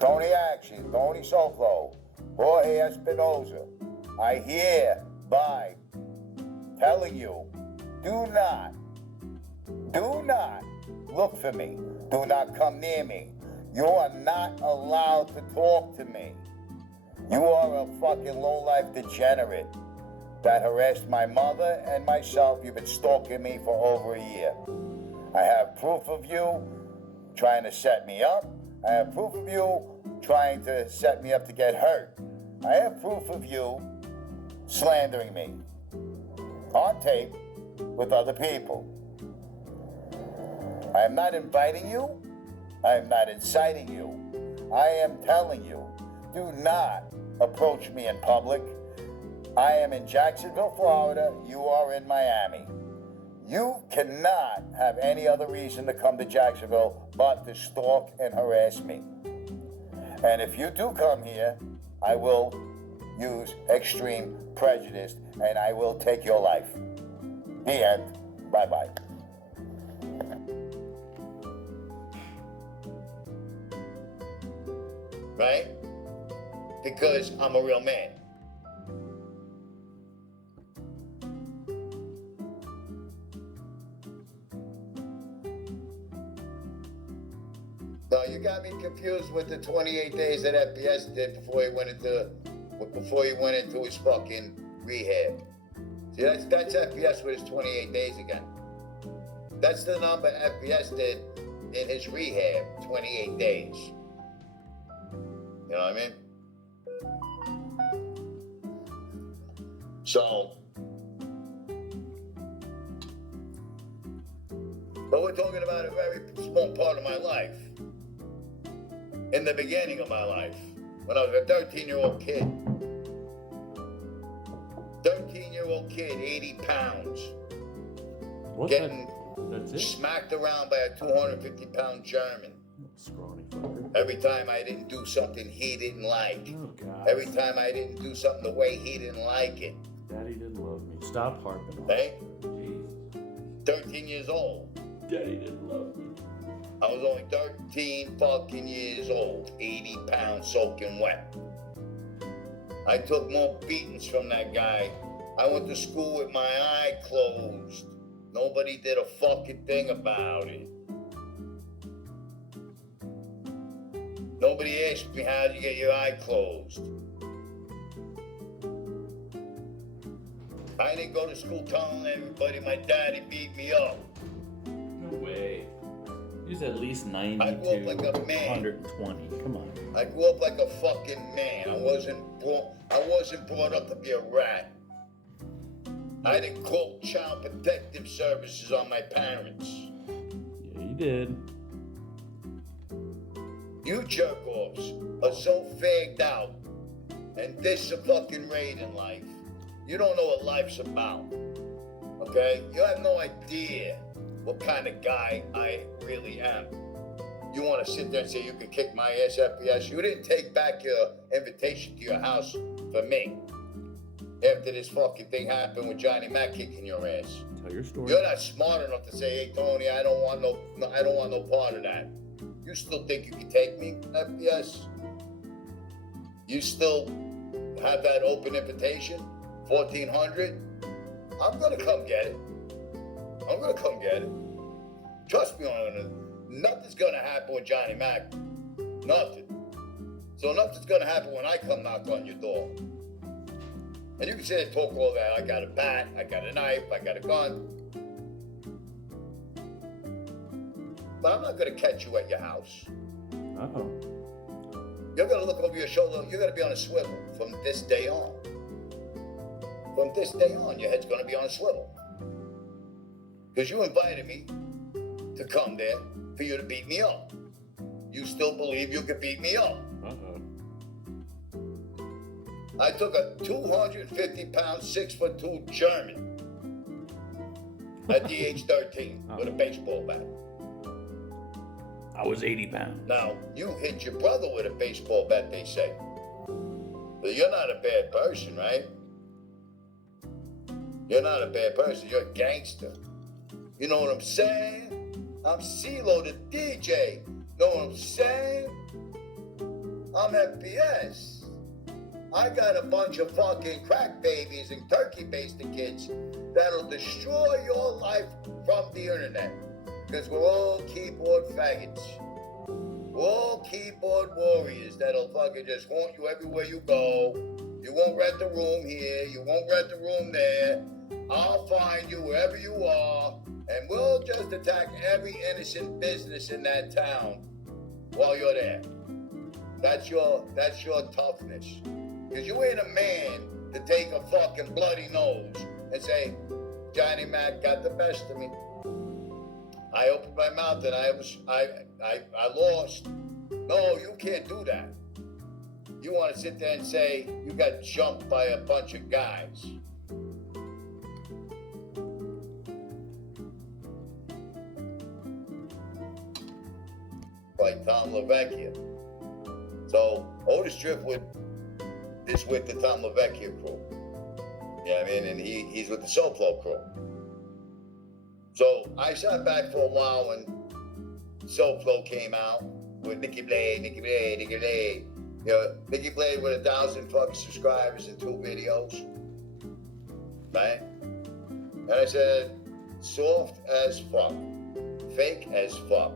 Tony Action, Tony Soflo, Jorge Espinoza, I hereby telling you, do not look for me. Do not come near me. You are not allowed to talk to me. You are a fucking low-life degenerate that harassed my mother and myself. You've been stalking me for over a year. I have proof of you trying to set me up. I have proof of you trying to set me up to get hurt. I have proof of you slandering me on tape with other people. I am not inviting you. I am not inciting you. I am telling you, do not approach me in public. I am in Jacksonville, Florida. You are in Miami. You cannot have any other reason to come to Jacksonville but to stalk and harass me. And if you do come here, I will use extreme prejudice and I will take your life. The end. Bye-bye. Right? Because I'm a real man. No, you got me confused with the 28 days that FPS did before he went into his fucking rehab. See, that's FPS with his 28 days again. That's the number FPS did in his rehab, 28 days. You know what I mean? So, but we're talking about a very small part of my life. In the beginning of my life, when I was a 13-year-old kid. 13-year-old kid, 80 pounds. What's getting That's it? smacked around by a 250-pound German. Scrawny fucker. Every time I didn't do something he didn't like. Oh, God. Every time I didn't do something the way he didn't like it. Daddy didn't love me. Stop harping on Hey? Jesus. 13 years old. Daddy didn't love me. I was only 13 fucking years old, 80 pounds soaking wet. I took more beatings from that guy. I went to school with my eye closed. Nobody did a fucking thing about it. Nobody asked me how you get your eye closed. I didn't go to school telling everybody my daddy beat me up. No way. He's at least 90 I grew up like a to man. 120. Come on. I grew up like a fucking man. I wasn't brought up to be a rat. I didn't call child protective services on my parents. Yeah, you did. You jerk-offs are so fagged out and this a fucking raid in life. You don't know what life's about, okay? You have no idea what kind of guy I really am. You want to sit there and say you can kick my ass, FPS? You didn't take back your invitation to your house for me after this fucking thing happened with Johnny Mac kicking your ass. Tell your story. You're not smart enough to say, hey Tony, I don't want no part of that. You still think you can take me, FPS? You still have that open invitation? 1400? I'm gonna come get it. I'm gonna come get it. Trust me on it. Nothing's gonna happen with Johnny Mac. Nothing. So nothing's gonna happen when I come knock on your door. And you can sit and talk all that. I got a bat, I got a knife, I got a gun. But I'm not gonna catch you at your house. Uh-oh. You're gonna look over your shoulder. You're gonna be on a swivel from this day on. From this day on, your head's gonna be on a swivel. Because you invited me to come there for you to beat me up. You still believe you could beat me up. Uh-oh. I took a 250-pound, 6'2" German at the age 13 with a baseball bat. I was 80 pounds. Now, you hit your brother with a baseball bat, they say. But you're not a bad person, right? You're not a bad person. You're a gangster. You know what I'm saying? I'm CeeLo the DJ. Know what I'm saying? I'm FPS. I got a bunch of fucking crack babies and turkey basting kids that'll destroy your life from the internet. Because we're all keyboard faggots. We're all keyboard warriors that'll fucking just haunt you everywhere you go. You won't rent a room here. You won't rent a room there. I'll find you wherever you are. And we'll just attack every innocent business in that town while you're there. That's your toughness. Because you ain't a man to take a fucking bloody nose and say, Johnny Mac got the best of me. I opened my mouth and I lost. No, you can't do that. You want to sit there and say you got jumped by a bunch of guys. Like Tom LaVecchia. So Otis Driftwood is with the Tom LaVecchia crew. Yeah, I mean, and he's with the Soul Flow crew. So I sat back for a while when Soul Flow came out with Nicky Blade. You know, Nicky Blade with 1,000 fucking subscribers and 2 videos. Right? And I said, soft as fuck. Fake as fuck.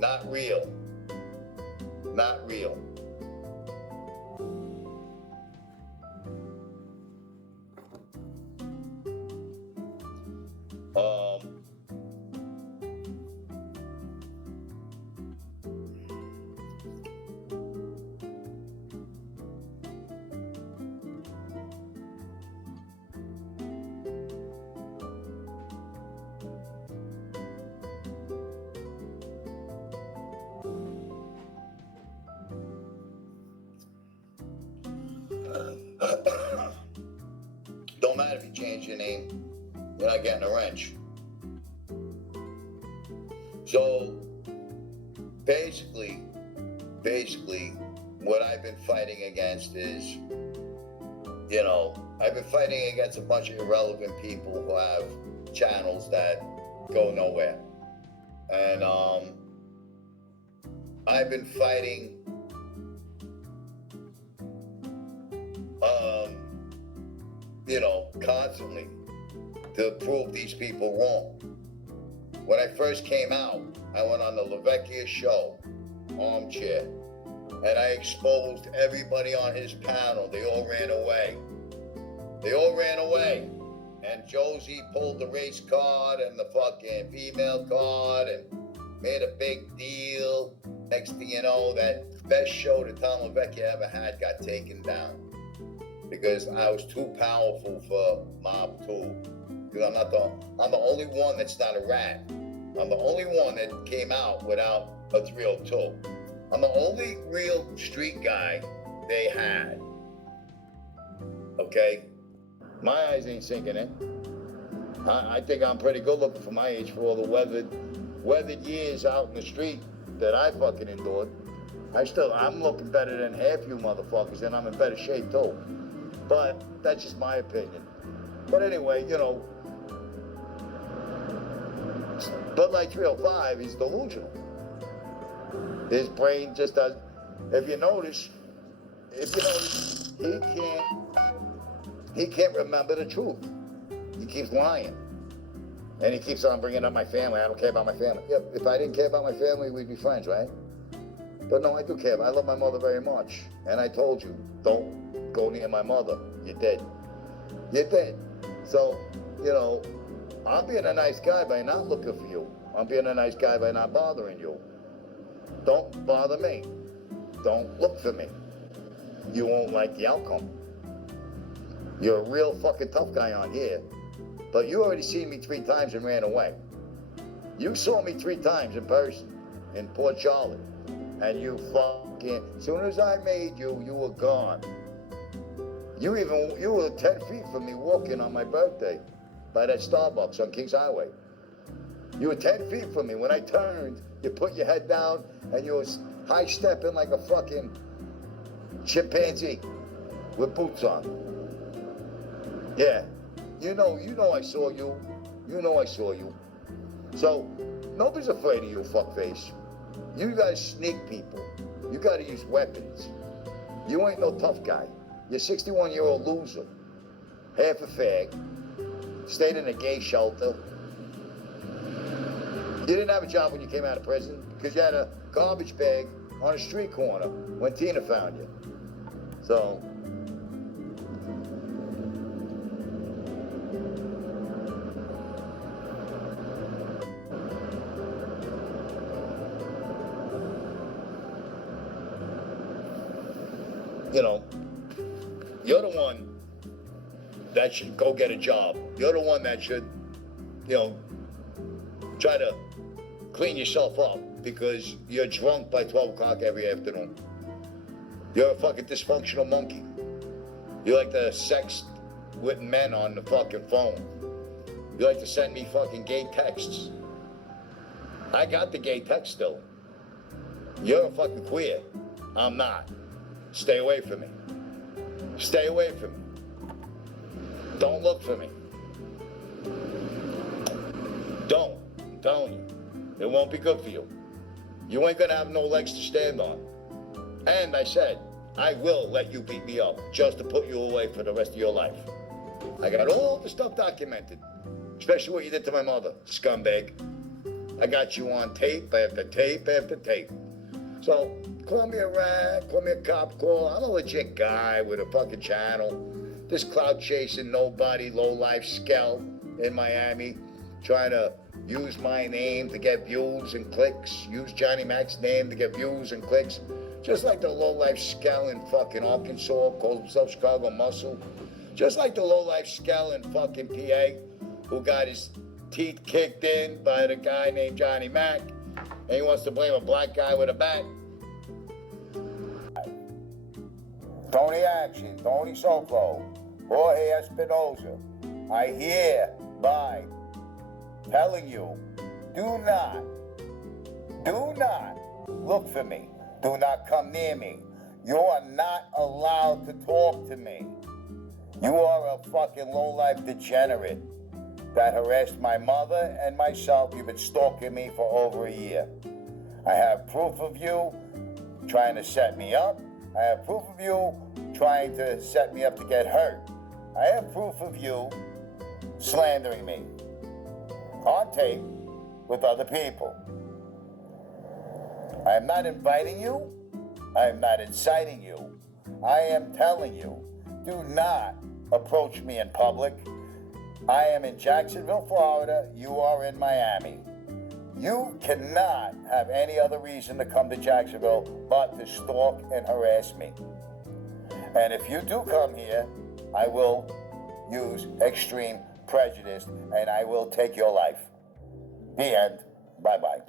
Not real. Not real. Don't matter if you change your name, you're not getting a wrench. So basically, what I've been fighting against is, you know, I've been fighting against a bunch of irrelevant people who have channels that go nowhere. And I've been fighting you know, constantly to prove these people wrong. When I first came out, I went on the LaVecchia show, Armchair, and I exposed everybody on his panel. They all ran away. And Josie pulled the race card and the fucking female card and made a big deal. Next thing you know, that best show that Tom LaVecchia ever had got taken down. Because I was too powerful for Mob 2. Because I'm the only one that's not a rat. I'm the only one that came out without a 302. I'm the only real street guy they had. Okay? My eyes ain't sinking in. I think I'm pretty good looking for my age for all the weathered years out in the street that I fucking endured. I'm looking better than half you motherfuckers, and I'm in better shape too. But that's just my opinion. But anyway, you know, Bud Light 305 is delusional. His brain just does. If you notice, he can't remember the truth. He keeps lying. And he keeps on bringing up my family. I don't care about my family. Yeah, if I didn't care about my family, we'd be friends, right? But no, I do care. I love my mother very much. And I told you, don't go near my mother. You did. So, you know, I'm being a nice guy by not looking for you. I'm being a nice guy by not bothering you. Don't bother me. Don't look for me. You won't like the outcome. You're a real fucking tough guy on here. But you already seen me 3 times and ran away. You saw me 3 times in person in Port Charlotte. And you fucking, as soon as I made you, you were gone. You were 10 feet from me walking on my birthday by that Starbucks on Kings Highway. You were 10 feet from me. When I turned, you put your head down and you were high stepping like a fucking chimpanzee with boots on. Yeah, you know I saw you. You know I saw you. So nobody's afraid of you, fuckface. You guys sneak people. You gotta use weapons. You ain't no tough guy. You're a 61-year-old loser. Half a fag. Stayed in a gay shelter. You didn't have a job when you came out of prison because you had a garbage bag on a street corner when Tina found you. So, you know, you're the one that should go get a job. You're the one that should, try to clean yourself up because you're drunk by 12 o'clock every afternoon. You're a fucking dysfunctional monkey. You like to sext with men on the fucking phone. You like to send me fucking gay texts. I got the gay text still. You're a fucking queer. I'm not. Stay away from me. Stay away from me. Don't look for me. Don't. I'm telling you. It won't be good for you. You ain't gonna have no legs to stand on. And I said, I will let you beat me up just to put you away for the rest of your life. I got all the stuff documented, especially what you did to my mother, scumbag. I got you on tape after tape after tape. So call me a rat, call me a cop call. I'm a legit guy with a fucking channel. This clout chasing nobody, low life skell in Miami, trying to use my name to get views and clicks, use Johnny Mac's name to get views and clicks. Just like the low-life skell in fucking Arkansas, calls himself Chicago Muscle. Just like the low-life skell in fucking PA, who got his teeth kicked in by the guy named Johnny Mac, and he wants to blame a black guy with a bat. Tony Action, Tony Sofo, Jorge Espinoza, I hereby telling you, do not look for me. Do not come near me. You are not allowed to talk to me. You are a fucking low-life degenerate that harassed my mother and myself. You've been stalking me for over a year. I have proof of you trying to set me up. I have proof of you trying to set me up to get hurt. I have proof of you slandering me on tape with other people. I am not inviting you. I am not inciting you. I am telling you, do not approach me in public. I am in Jacksonville, Florida. You are in Miami. You cannot have any other reason to come to Jacksonville but to stalk and harass me. And if you do come here, I will use extreme prejudice and I will take your life. The end. Bye-bye.